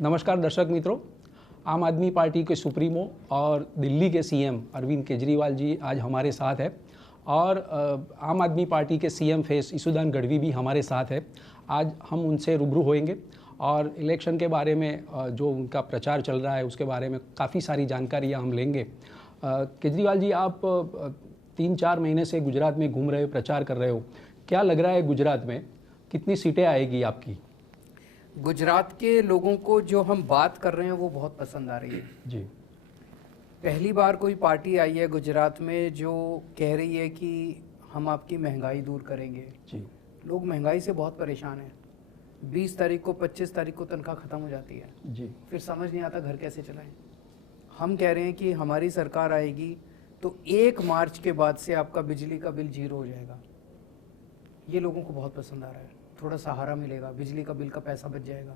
नमस्कार दर्शक मित्रों, आम आदमी पार्टी के सुप्रीमो और दिल्ली के सीएम अरविंद केजरीवाल जी आज हमारे साथ है और आम आदमी पार्टी के सीएम फेस इसुदान गढ़वी भी हमारे साथ है। आज हम उनसे रूबरू होएंगे और इलेक्शन के बारे में जो उनका प्रचार चल रहा है उसके बारे में काफ़ी सारी जानकारियाँ हम लेंगे। केजरीवाल जी, आप 3-4 महीने से गुजरात में घूम रहे हो, प्रचार कर रहे हो, क्या लग रहा है गुजरात में कितनी सीटें आएगी आपकी? गुजरात के लोगों को जो हम बात कर रहे हैं वो बहुत पसंद आ रही है जी। पहली बार कोई पार्टी आई है गुजरात में जो कह रही है कि हम आपकी महंगाई दूर करेंगे। जी। लोग महंगाई से बहुत परेशान हैं। 20 तारीख को 25 तारीख को तनख्वाह ख़त्म हो जाती है जी। फिर समझ नहीं आता घर कैसे चलाएं। हम कह रहे हैं कि हमारी सरकार आएगी तो 1 मार्च के बाद से आपका बिजली का बिल 0 हो जाएगा। ये लोगों को बहुत पसंद आ रहा है। थोड़ा सहारा मिलेगा, बिजली का बिल का पैसा बच जाएगा,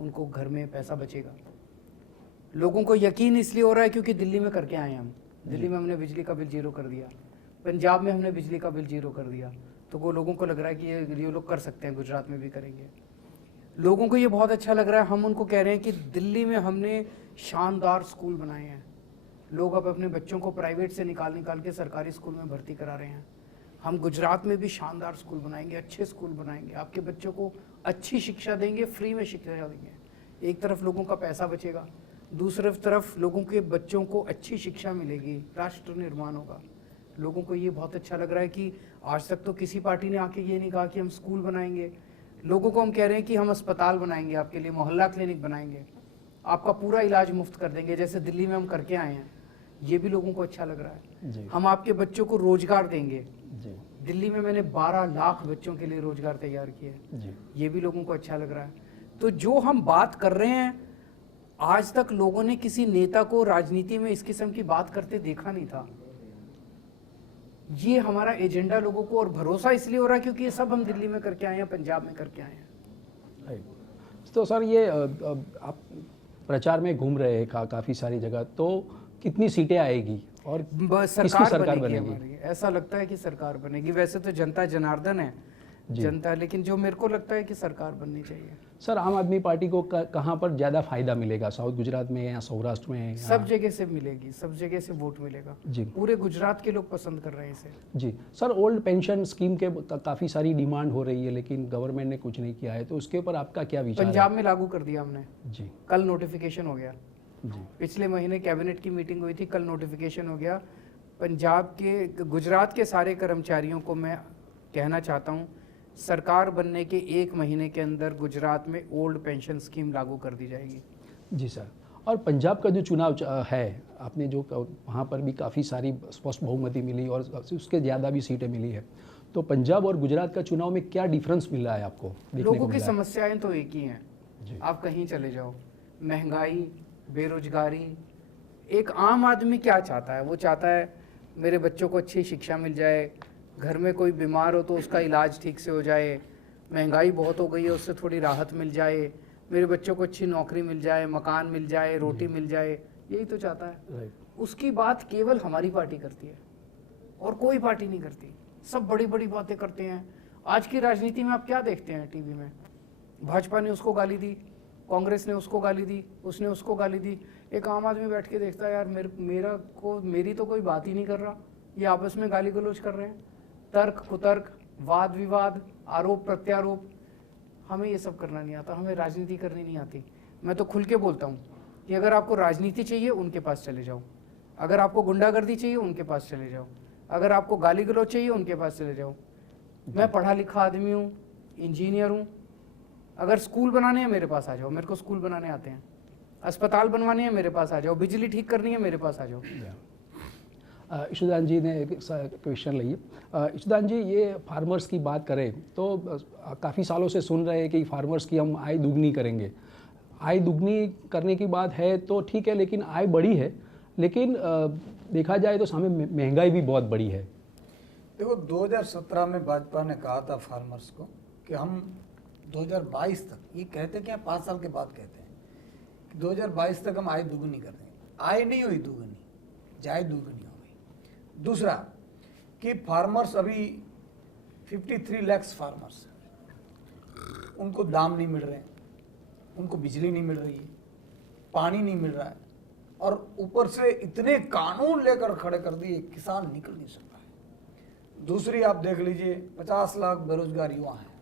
उनको घर में पैसा बचेगा। लोगों को यकीन इसलिए हो रहा है क्योंकि दिल्ली में करके आए हम। दिल्ली में हमने बिजली का बिल 0 कर दिया, पंजाब में हमने बिजली का बिल 0 कर दिया, तो वो लोगों को लग रहा है कि ये लोग कर सकते हैं, गुजरात में भी करेंगे। लोगों को ये बहुत अच्छा लग रहा है। हम उनको कह रहे हैं कि दिल्ली में हमने शानदार स्कूल बनाए हैं। लोग अब अपने बच्चों को प्राइवेट से निकाल के सरकारी स्कूल में भर्ती करा रहे हैं। हम गुजरात में भी शानदार स्कूल बनाएंगे, अच्छे स्कूल बनाएंगे, आपके बच्चों को अच्छी शिक्षा देंगे, फ्री में शिक्षा देंगे। एक तरफ लोगों का पैसा बचेगा, दूसरी तरफ लोगों के बच्चों को अच्छी शिक्षा मिलेगी, राष्ट्र निर्माण होगा। लोगों को ये बहुत अच्छा लग रहा है कि आज तक तो किसी पार्टी ने आके ये नहीं कहा कि हम स्कूल बनाएंगे। लोगों को हम कह रहे हैं कि हम अस्पताल बनाएंगे, आपके लिए मोहल्ला क्लिनिक बनाएंगे, आपका पूरा इलाज मुफ्त कर देंगे, जैसे दिल्ली में हम करके आए हैं। ये भी लोगों को अच्छा लग रहा है जी। हम आपके बच्चों को रोजगार देंगे। जी। दिल्ली में मैंने 12 लाख बच्चों के लिए रोजगार तैयार किए। जी। ये भी लोगों को अच्छा लग रहा है। तो जो हम बात कर रहे हैं, आज तक लोगों ने किसी नेता को राजनीति में इस किस्म की बात करते देखा नहीं था। ये हमारा एजेंडा लोगों को, और भरोसा इसलिए हो रहा है क्योंकि ये सब हम दिल्ली में करके आए हैं, पंजाब में करके आए हैं। तो सर, ये आप प्रचार में घूम रहे हैं काफ़ी सारी जगह, तो कितनी सीटें आएगी और किसकी सरकार बनेगी? हमारी ऐसा लगता है कि सरकार बनेगी। वैसे तो जनता जनार्दन है, जनता, लेकिन जो मेरे को लगता है कि सरकार बननी चाहिए। सर, आम आदमी पार्टी को कहाँ पर ज़्यादा फायदा मिलेगा? साउथ गुजरात में या सौराष्ट्र में? सब जगह से मिलेगी, सब जगह से वोट मिलेगा जी। पूरे गुजरात के लोग पसंद कर रहे हैं इसे। जी सर, ओल्ड पेंशन स्कीम के काफ़ी सारी डिमांड हो रही है लेकिन गवर्नमेंट ने कुछ नहीं किया है, तो उसके ऊपर आपका क्या विचार है? पंजाब में लागू कर दिया हमने जी। कल नोटिफिकेशन हो गया जी। पिछले महीने कैबिनेट की मीटिंग हुई थी, कल नोटिफिकेशन हो गया। पंजाब के, गुजरात के सारे कर्मचारियों को मैं कहना चाहता हूँ, सरकार बनने के 1 महीने के अंदर गुजरात में ओल्ड पेंशन स्कीम लागू कर दी जाएगी। जी सर। और पंजाब का जो चुनाव है, आपने जो वहाँ पर भी काफ़ी सारी स्पष्ट बहुमति मिली और उसके ज़्यादा भी सीटें मिली है, तो पंजाब और गुजरात का चुनाव में क्या डिफरेंस मिल रहा है आपको? लोगों की समस्याएं तो एक ही हैं, आप कहीं चले जाओ, महंगाई, बेरोजगारी। एक आम आदमी क्या चाहता है? वो चाहता है मेरे बच्चों को अच्छी शिक्षा मिल जाए, घर में कोई बीमार हो तो उसका इलाज ठीक से हो जाए, महंगाई बहुत हो गई है उससे थोड़ी राहत मिल जाए, मेरे बच्चों को अच्छी नौकरी मिल जाए, मकान मिल जाए, रोटी मिल जाए, यही तो चाहता है। उसकी बात केवल हमारी पार्टी करती है और कोई पार्टी नहीं करती। सब बड़ी बड़ी बातें करते हैं। आज की राजनीति में आप क्या देखते हैं टीवी में? भाजपा ने उसको गाली दी, कांग्रेस ने उसको गाली दी, उसने उसको गाली दी। एक आम आदमी बैठ के देखता है, यार मेरी तो कोई बात ही नहीं कर रहा, ये आपस में गाली गलौज कर रहे हैं, तर्क कुतर्क, वाद विवाद, आरोप प्रत्यारोप। हमें ये सब करना नहीं आता, हमें राजनीति करनी नहीं आती। मैं तो खुल के बोलता हूँ कि अगर आपको राजनीति चाहिए उनके पास चले जाओ, अगर आपको गुंडागर्दी चाहिए उनके पास चले जाओ, अगर आपको गाली गलौज चाहिए उनके पास चले जाओ। मैं पढ़ा लिखा आदमी हूँ, इंजीनियर हूँ। अगर स्कूल बनाने हैं मेरे पास आ जाओ, मेरे को स्कूल बनाने आते हैं। अस्पताल बनवाने हैं मेरे पास आ जाओ, बिजली ठीक करनी है मेरे पास आ जाओ। ईशुदान जी ने एक क्वेश्चन लिए। ईशुदान जी, ये फार्मर्स की बात करें तो काफ़ी सालों से सुन रहे हैं कि फार्मर्स की हम आय दुगनी करेंगे। आय दुगनी करने की बात है तो ठीक है, लेकिन आय बढ़ी है, लेकिन देखा जाए तो सामने महंगाई भी बहुत बड़ी है। देखो, 2017 में भाजपा ने कहा था फार्मर्स को कि हम 2022 तक, ये कहते क्या 5 साल के बाद कहते हैं कि 2022 तक हम आय दुगनी कर देंगे। आय नहीं हुई दुगनी, जाय दुगनी हो गई। दूसरा कि फार्मर्स अभी 53 लाख फार्मर्स, उनको दाम नहीं मिल रहे हैं। उनको बिजली नहीं मिल रही है, पानी नहीं मिल रहा है, और ऊपर से इतने कानून लेकर खड़े कर दिए, किसान निकल नहीं सकता है। दूसरी आप देख लीजिए, 50 लाख बेरोजगार युवा हैं।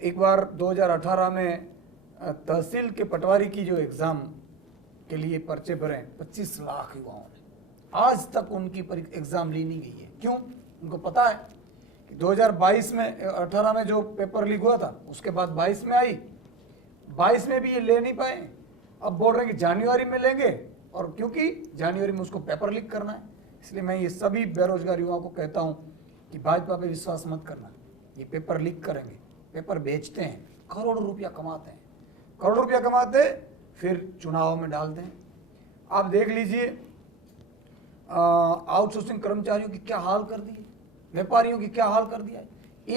एक बार 2018 में तहसील के पटवारी की जो एग्जाम के लिए पर्चे भरे 25 लाख युवाओं ने, आज तक उनकी एग्जाम ली नहीं गई है। क्यों? उनको पता है कि 2022 में 18 में जो पेपर लीक हुआ था, उसके बाद 22 में आई, 22 में भी ये ले नहीं पाए। अब बोल रहे हैं कि जनवरी में लेंगे, और क्योंकि जनवरी में उसको पेपर लीक करना है। इसलिए मैं ये सभी बेरोजगार युवाओं को कहता हूँ कि भाजपा पे विश्वास मत करना। ये पेपर लीक करेंगे, पेपर बेचते हैं, करोड़ों रुपया कमाते हैं, करोड़ों रुपया कमाते फिर चुनाव में डालते हैं। आप देख लीजिए आउटसोर्सिंग कर्मचारियों की क्या हाल कर दिए, व्यापारियों की क्या हाल कर दिया है।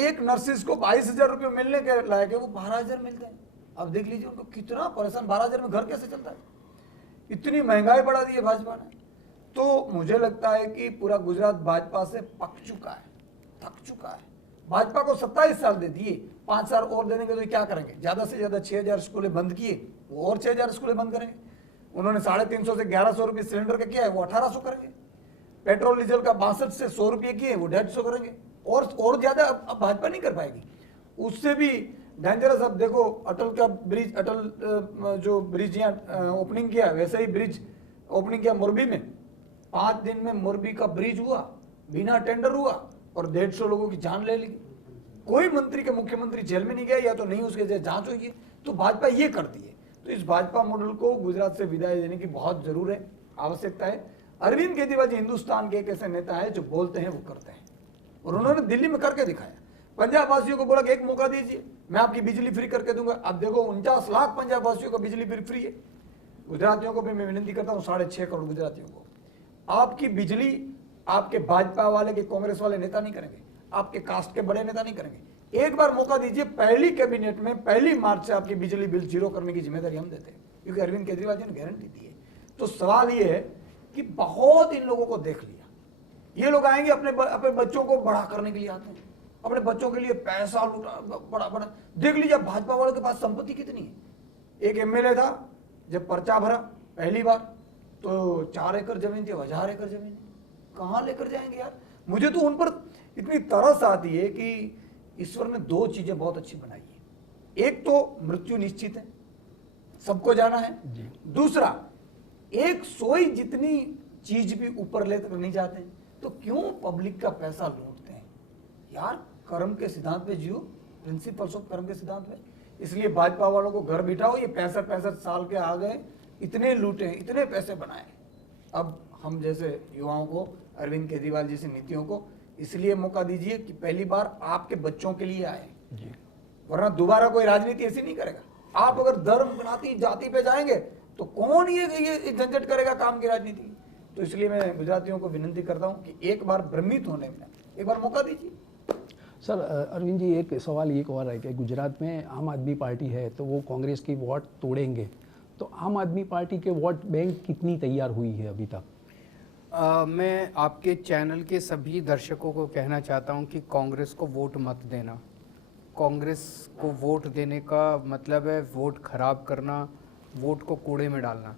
एक नर्सिस को 22,000 रुपये मिलने के लायक है, वो 12,000 मिलते हैं। अब देख लीजिए उनको कितना परेशान, 12,000 में घर कैसे चलता है। इतनी महंगाई बढ़ा दी है भाजपा ने। तो मुझे लगता है कि पूरा गुजरात भाजपा से पक चुका है, थक चुका है। भाजपा को 27 साल दे दिए, 5 साल और देने के तो क्या करेंगे? ज्यादा से ज्यादा 6,000 स्कूलें बंद किए, वो और 6,000 स्कूलें बंद करेंगे। उन्होंने 350 से 1100 रुपये सिलेंडर का किया है, वो 1800 करेंगे। पेट्रोल डीजल का 62 से 100 रुपये किए, वो 150 करेंगे। और ज्यादा अब भाजपा नहीं कर पाएगी। उससे भी डेंजरस अब देखो, अटल का ब्रिज, अटल जो ब्रिज यहाँ ओपनिंग किया, वैसे ही ब्रिज ओपनिंग किया मोरबी में। 5 दिन में मोरबी का ब्रिज हुआ, बिना टेंडर हुआ, और 150 लोगों की जान ले ली। कोई मंत्री के मुख्यमंत्री जेल में नहीं गया, या तो नहीं उसके जांच हुई है। तो भाजपा ये करती है। तो इस भाजपा मॉडल को गुजरात से विदाई देने की बहुत जरूर है, आवश्यकता है। अरविंद केजरीवाल जी हिंदुस्तान के एक ऐसे नेता है जो बोलते हैं वो करते हैं, और उन्होंने दिल्ली में करके दिखाया। पंजाब वासियों को बोला कि एक मौका दीजिए, मैं आपकी बिजली फ्री करके दूंगा। अब देखो 49 लाख पंजाब वासियों को बिजली फ्री है। गुजरातियों को भी मैं विनती करता हूँ, 6.5 करोड़ गुजरातियों को, आपकी बिजली आपके भाजपा वाले के कांग्रेस वाले नेता नहीं करेंगे, आपके कास्ट के बड़े नेता नहीं करेंगे। एक बार मौका दीजिए, पहली कैबिनेट में 1 मार्च से आपकी बिजली बिल 0 करने की जिम्मेदारी हम देते हैं, क्योंकि अरविंद केजरीवाल जी ने गारंटी दी है। तो सवाल ये है कि बहुत इन लोगों को देख लिया, ये लोग आएंगे अपने बच्चों को बड़ा करने के लिए आते हैं, अपने बच्चों के लिए पैसा लूटा बड़ा बड़ा। देख लीजिए भाजपा वालों के पास संपत्ति कितनी है। एक एमएलए था, जब पर्चा भरा पहली बार तो 4 एकड़ जमीन थी, 1000 एकड़ जमीन। कहां लेकर जाएंगे यार? मुझे तो उन पर इतनी तरस आती है कि ईश्वर ने 2 चीजें बहुत अच्छी बनाई है। एक तो मृत्यु निश्चित है, सबको जाना है। दूसरा, एक सोई जितनी चीज भी ऊपर लेकर नहीं जाते, तो क्यों पब्लिक का पैसा लूटते हैं यार? कर्म के सिद्धांत पे जियो, प्रिंसिपल्स ऑफ कर्म के सिद्धांत पे। इसलिए भाजपा वालों को घर बिठाओ, ये 65 साल के आ गए, इतने लूटे, इतने पैसे बनाए। अब हम जैसे युवाओं को, अरविंद केजरीवाल जी से नीतियों को इसलिए मौका दीजिए कि पहली बार आपके बच्चों के लिए आए, वरना दोबारा कोई राजनीति ऐसी नहीं करेगा। आप अगर धर्म बनाती जाति पे जाएंगे तो कौन ये झंझट करेगा काम की राजनीति। तो इसलिए मैं गुजरातियों को विनती करता हूं कि एक बार भ्रमित होने में एक बार मौका दीजिए। सर अरविंद जी, एक सवाल एक और है कि गुजरात में आम आदमी पार्टी है, तो वो कांग्रेस की वोट तोड़ेंगे, तो आम आदमी पार्टी के वोट बैंक कितनी तैयार हुई है अभी तक? मैं आपके चैनल के सभी दर्शकों को कहना चाहता हूं कि कांग्रेस को वोट मत देना। कांग्रेस को वोट देने का मतलब है वोट खराब करना, वोट को कूड़े में डालना।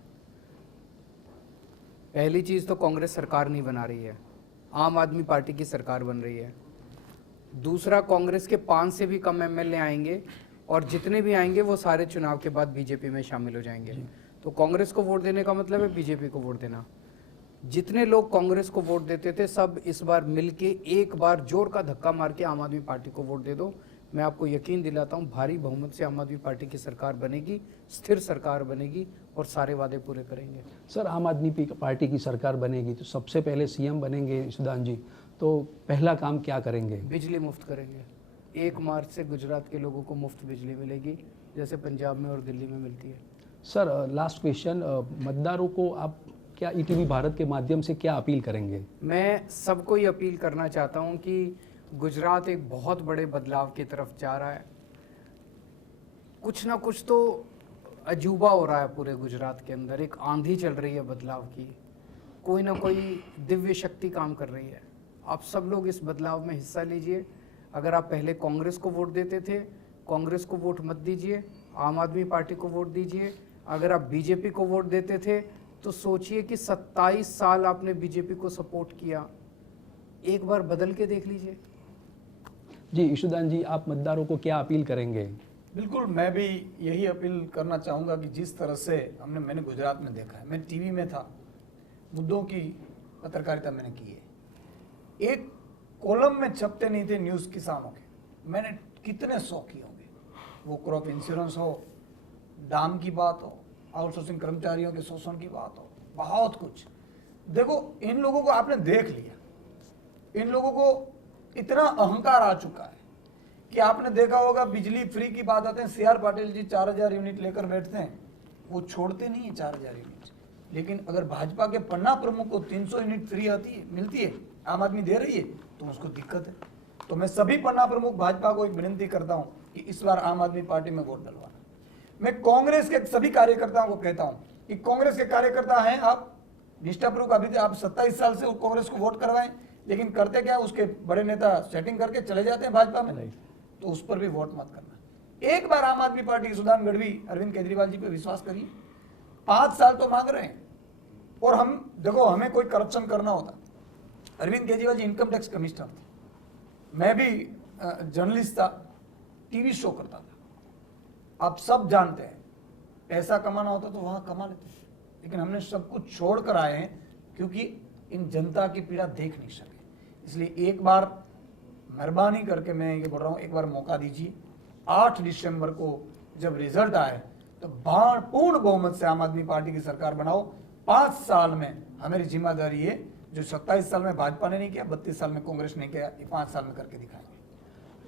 पहली चीज़ तो कांग्रेस सरकार नहीं बना रही है, आम आदमी पार्टी की सरकार बन रही है। दूसरा, कांग्रेस के 5 से भी कम एमएलए आएंगे, और जितने भी आएंगे वो सारे चुनाव के बाद बीजेपी में शामिल हो जाएंगे। तो कांग्रेस को वोट देने का मतलब है बीजेपी को वोट देना। जितने लोग कांग्रेस को वोट देते थे, सब इस बार मिलके एक बार जोर का धक्का मार के आम आदमी पार्टी को वोट दे दो। मैं आपको यकीन दिलाता हूं, भारी बहुमत से आम आदमी पार्टी की सरकार बनेगी, स्थिर सरकार बनेगी, और सारे वादे पूरे करेंगे। सर, आम आदमी पार्टी की सरकार बनेगी तो सबसे पहले सीएम बनेंगे सुदान जी, तो पहला काम क्या करेंगे? बिजली मुफ्त करेंगे। 1 मार्च से गुजरात के लोगों को मुफ्त बिजली मिलेगी, जैसे पंजाब में और दिल्ली में मिलती है। सर लास्ट क्वेश्चन, मतदारों को आप क्या ईटीवी भारत के माध्यम से क्या अपील करेंगे? मैं सबको ये अपील करना चाहता हूँ कि गुजरात एक बहुत बड़े बदलाव की तरफ जा रहा है। कुछ ना कुछ तो अजूबा हो रहा है पूरे गुजरात के अंदर, एक आंधी चल रही है बदलाव की, कोई ना कोई दिव्य शक्ति काम कर रही है। आप सब लोग इस बदलाव में हिस्सा लीजिए। अगर आप पहले कांग्रेस को वोट देते थे, कांग्रेस को वोट मत दीजिए, आम आदमी पार्टी को वोट दीजिए। अगर आप बीजेपी को वोट देते थे तो सोचिए कि 27 साल आपने बीजेपी को सपोर्ट किया, एक बार बदल के देख लीजिए। जी ईशुदान जी, आप मतदारों को क्या अपील करेंगे? बिल्कुल, मैं भी यही अपील करना चाहूँगा कि जिस तरह से मैंने गुजरात में देखा है, मैं टीवी में था, मुद्दों की पत्रकारिता मैंने की है, एक कॉलम में छपते नहीं थे न्यूज़ किसानों के, मैंने कितने 100 किए होंगे, वो क्रॉप इंश्योरेंस हो, दाम की बात हो, आउटसोर्सिंग कर्मचारियों के शोषण की बात हो, बहुत कुछ। देखो, इन लोगों को आपने देख लिया, इन लोगों को इतना अहंकार आ चुका है कि आपने देखा होगा बिजली फ्री की बात आते हैं, CR पाटिल जी 4000 यूनिट लेकर बैठते हैं, वो छोड़ते नहीं है 4000 यूनिट। लेकिन अगर भाजपा के पन्ना प्रमुख को 300 यूनिट फ्री मिलती है, आम आदमी दे रही है, तो उसको दिक्कत है। तो मैं सभी पन्ना प्रमुख भाजपा को एक विनती करता हूं कि इस बार आम आदमी पार्टी में वोट डलवाना। मैं कांग्रेस के सभी कार्यकर्ताओं को कहता हूं कि कांग्रेस के कार्यकर्ता हैं आप, निष्ठापूर्वक अभी आप 27 साल से कांग्रेस को वोट करवाएं, लेकिन करते क्या, उसके बड़े नेता सेटिंग करके चले जाते हैं भाजपा में, तो उस पर भी वोट मत करना। एक बार आम आदमी पार्टी ईशुदान गढ़वी, अरविंद केजरीवाल जी पे विश्वास करिए। 5 साल तो मांग रहे हैं, और हम देखो, हमें कोई करप्शन करना होता, Arvind Kejriwal ji income tax commissioner थे, मैं भी जर्नलिस्ट था, टीवी शो करता था। आप सब जानते हैं, पैसा कमाना होता तो वहां कमा लेते, लेकिन हमने सब कुछ छोड़ कर आए हैं क्योंकि इन जनता की पीड़ा देख नहीं सके। इसलिए एक बार मेहरबानी करके मैं ये बोल रहा हूँ, एक बार मौका दीजिए। 8 दिसंबर को जब रिजल्ट आए तो पूर्ण बहुमत से आम आदमी पार्टी की सरकार बनाओ। 5 साल में हमारी जिम्मेदारी है, जो 27 साल में भाजपा ने नहीं किया, 32 साल में कांग्रेस ने किया, ये 5 साल में करके दिखाएंगे।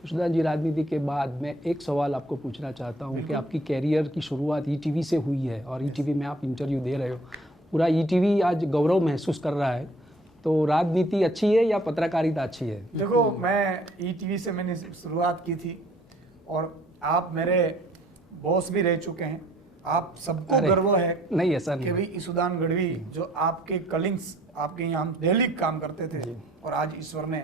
ईशुदान जी, राजनीति के बाद मैं एक सवाल आपको पूछना चाहता हूँ कि आपकी कैरियर की शुरुआत ईटीवी से हुई है और ईटीवी में आप इंटरव्यू दे रहे हो, पूरा ईटीवी आज गौरव महसूस कर रहा है, तो राजनीति अच्छी है या पत्रकारिता अच्छी है? देखो, मैं ईटीवी से मैंने शुरुआत की थी, और आप मेरे बॉस भी रह चुके हैं, आप सबको गर्व है नहीं ऐसा कि भाई ईशुदान गढ़वी जो आपके कलिंग्स, आपके यहाँ हम डेली काम करते थे, और आज ईश्वर ने,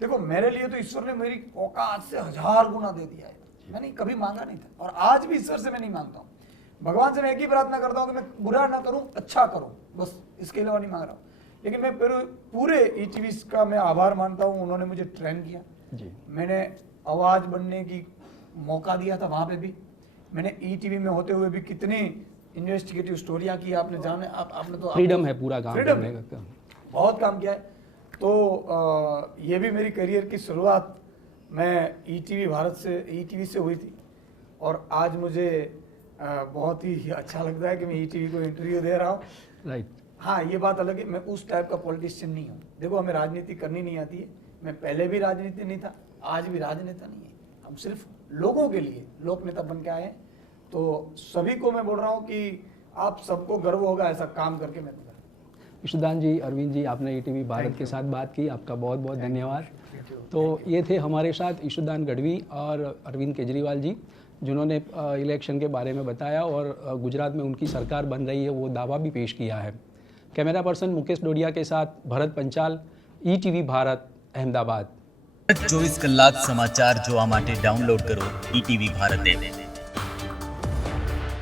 देखो मेरे लिए तो ईश्वर ने मेरी औकात से 1000 गुना दे दिया है। मैंने कभी मांगा नहीं था, और आज भी ईश्वर से मैं नहीं मांगता हूँ। भगवान से मैं एक ही प्रार्थना करता हूँ कि मैं बुरा ना करूँ, अच्छा करूँ, बस इसके अलावा नहीं मांग रहा हूँ। लेकिन मैं पूरे ईटीवी का मैं आभार मानता हूँ, उन्होंने मुझे ट्रेन किया जी। मैंने आवाज बनने की मौका दिया था, वहां पे भी मैंने ईटीवी में होते हुए भी कितनी इन्वेस्टिगेटिव स्टोरियां की, आपने जाने आपने तो फ्रीडम है पूरा काम करने का, बहुत काम किया है। तो ये भी मेरी करियर की शुरुआत मैं ईटीवी भारत से, ईटीवी से हुई थी, और आज मुझे बहुत ही अच्छा लगता है कि मैं ईटीवी को इंटरव्यू दे रहा हूँ। राइट। हाँ, ये बात अलग है, मैं उस टाइप का पॉलिटिशियन नहीं हूँ। देखो, हमें राजनीति करनी नहीं आती है, मैं पहले भी राजनीति नहीं था, आज भी राजनेता नहीं है, हम सिर्फ लोगों के लिए लोक नेता बन के आए हैं। तो सभी को मैं बोल रहा हूँ कि आप सबको गर्व होगा ऐसा काम करके मैं तो। ईशुदान जी, अरविंद जी, आपने ईटीवी भारत के साथ बात की, आपका बहुत बहुत धन्यवाद। तो ये थे हमारे साथ ईशुदान गढ़वी और अरविंद केजरीवाल जी, जिन्होंने इलेक्शन के बारे में बताया और गुजरात में उनकी सरकार बन रही है वो दावा भी पेश किया है। कैमरा पर्सन मुकेश डोडिया के साथ भरत पंचाल, ईटीवी भारत, अहमदाबाद। 24 કલાક સમાચાર જોવા માટે ડાઉનલોડ કરો ઈટીવી ભારત એપ।